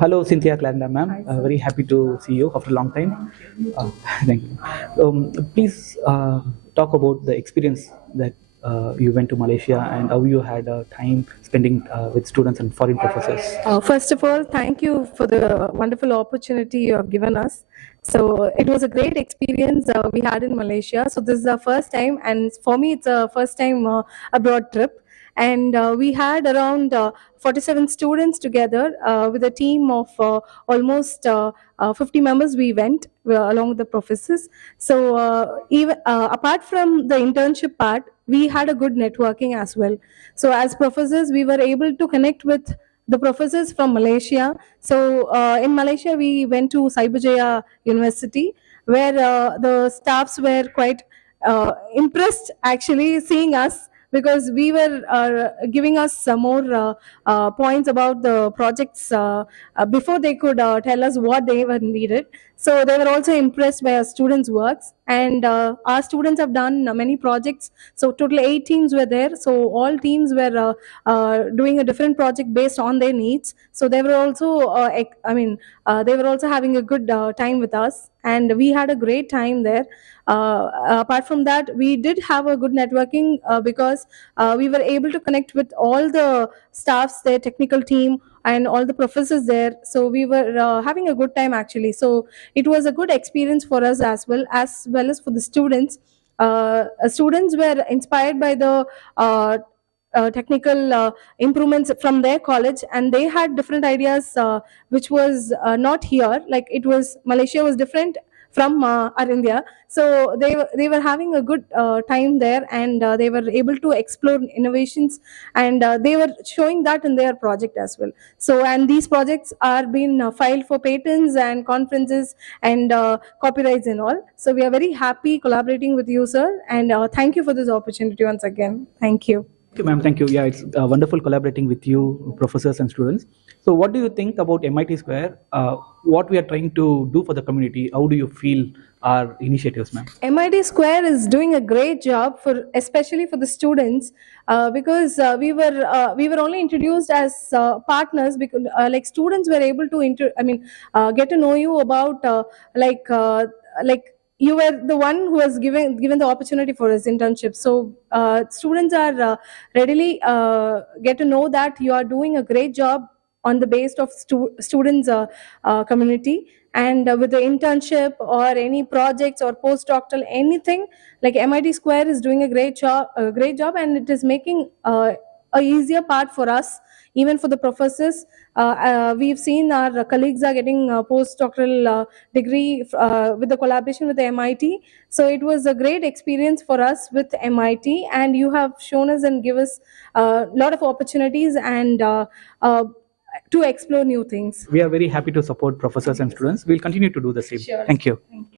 Hello, Cynthia Clarenda, ma'am. Very happy to see you after a long time. Uh, Thank you. Please talk about the experience that you went to Malaysia and how you had time spending with students and foreign professors. First of all, thank you for the wonderful opportunity you have given us. So it was a great experience we had in Malaysia. So this is our first time, and for me, it's a first time abroad trip. And we had around 47 students together with a team of almost 50 members. We went along with the professors. So even apart from the internship part, we had a good networking as well. So as professors, we were able to connect with the professors from Malaysia. So in Malaysia, we went to Cyberjaya University, where the staffs were quite impressed actually seeing us, because we were giving us some more points about the projects before they could tell us what they were needed. So they were also impressed by our students' works, and our students have done many projects. So total 8 teams were there. So all teams were doing a different project based on their needs. So they were also, they were also having a good time with us, and we had a great time there. Apart from that, we did have a good networking because we were able to connect with all the staffs, their technical team, and all the professors there. So we were having a good time actually. So it was a good experience for us as well as for the students. Students were inspired by the technical improvements from their college, and they had different ideas which was not here. Like, it was Malaysia was different from our India. So they were having a good time there, and they were able to explore innovations, and they were showing that in their project as well. So, and these projects are being filed for patents and conferences and copyrights and all. So we are very happy collaborating with you, sir, and thank you for this opportunity once again. Thank you. Thank you, ma'am. Thank you. Yeah, it's wonderful collaborating with you, professors and students. So, what do you think about MIT Square? What we are trying to do for the community? How do you feel our initiatives, ma'am? MIT Square is doing a great job for, especially for the students, because we were only introduced as partners, because like students were able to get to know you about like you were the one who was given the opportunity for his internship. So students are readily get to know that you are doing a great job on the base of students community. And with the internship or any projects or postdoctoral anything, like MIT Square is doing a great job, and it is making a easier part for us, even for the professors. We've seen our colleagues are getting a postdoctoral degree with the collaboration with the MIT. So it was a great experience for us with MIT, and you have shown us and give us a lot of opportunities and to explore new things. We are very happy to support professors and students. We'll continue to do the same. Sure. Thank you. Thank you.